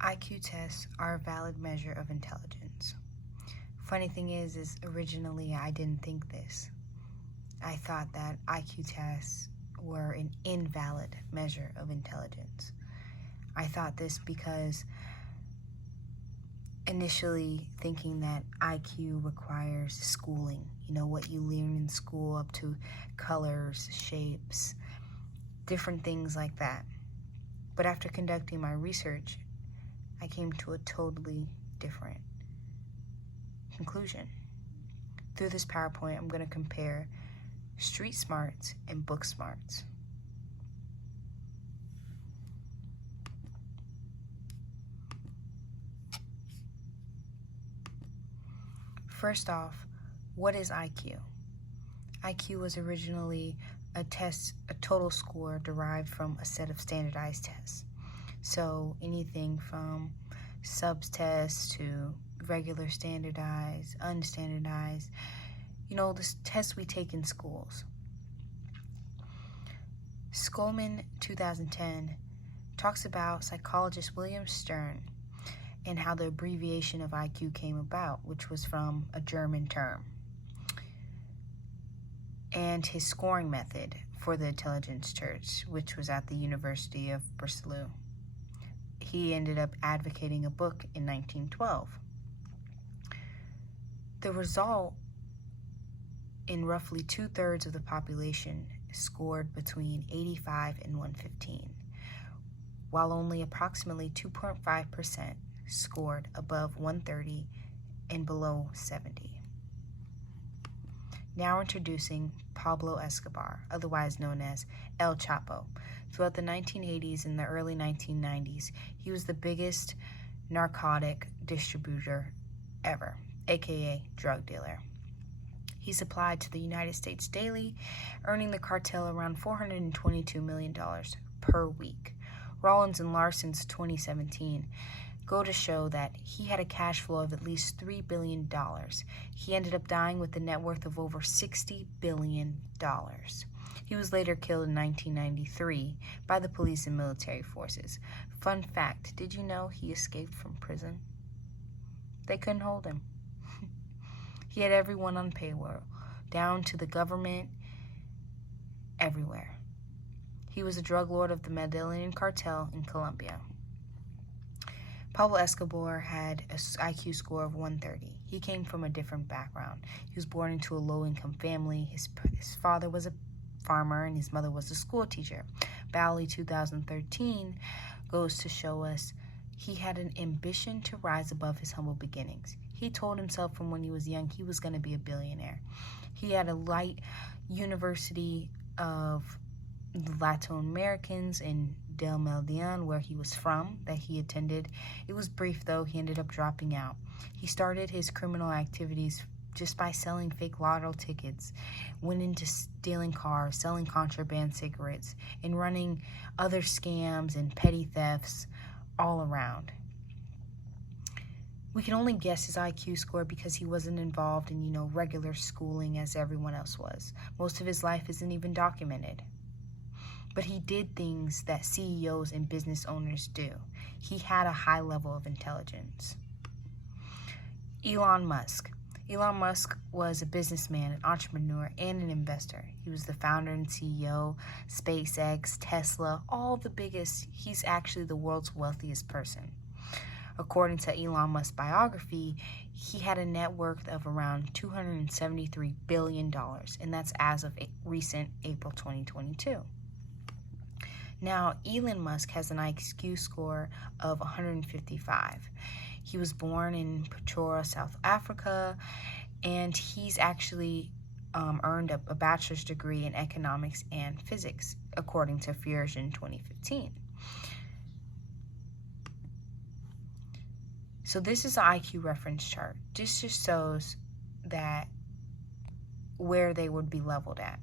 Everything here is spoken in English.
IQ tests are a valid measure of intelligence. Funny thing is originally I didn't think this. I thought that IQ tests were an invalid measure of intelligence. I thought this because initially thinking that IQ requires schooling, what you learn in school up to colors, shapes, different things like that. But after conducting my research, I came to a totally different conclusion. Through this PowerPoint, I'm going to compare street smarts and book smarts. First off, what is IQ? IQ was originally a total score derived from a set of standardized tests. So anything from subs tests to regular standardized, unstandardized, the tests we take in schools. Skolman 2010 talks about psychologist William Stern and how the abbreviation of IQ came about, which was from a German term, and his scoring method for the intelligence test, which was at the University of Breslau. He ended up advocating a book in 1912. The result, in roughly 2/3 of the population, scored between 85 and 115, while only approximately 2.5% scored above 130 and below 70. Now introducing Pablo Escobar, otherwise known as El Chapo. Throughout the 1980s and the early 1990s, he was the biggest narcotic distributor ever, aka drug dealer. He supplied to the United States daily, earning the cartel around $422 million per week. Rollins and Larson's 2017 go to show that he had a cash flow of at least $3 billion. He ended up dying with a net worth of over $60 billion. He was later killed in 1993 by the police and military forces. Fun fact, did you know he escaped from prison? They couldn't hold him. He had everyone on payroll, down to the government, everywhere. He was a drug lord of the Medellin cartel in Colombia. Pablo Escobar had an IQ score of 130. He came from a different background. He was born into a low-income family. His father was a farmer and his mother was a school teacher. Bally 2013 goes to show us he had an ambition to rise above his humble beginnings. He told himself from when he was young he was going to be a billionaire. He had a light University of the Latin Americans in Del Meldian, where he was from, that he attended. It was brief though. He ended up dropping out. He started his criminal activities just by selling fake lotto tickets, went into stealing cars, selling contraband cigarettes, and running other scams and petty thefts all around. We can only guess his IQ score because he wasn't involved in, regular schooling as everyone else was. Most of his life isn't even documented. But he did things that CEOs and business owners do. He had a high level of intelligence. Elon Musk. Elon Musk was a businessman, an entrepreneur, and an investor. He was the founder and CEO, SpaceX, Tesla, all the biggest. He's actually the world's wealthiest person. According to Elon Musk's biography, he had a net worth of around $273 billion, and that's as of recent April 2022. Now, Elon Musk has an IQ score of 155. He was born in Pretoria, South Africa, and he's actually earned a bachelor's degree in economics and physics, according to Fierge in 2015. So this is an IQ reference chart. This just shows that where they would be leveled at.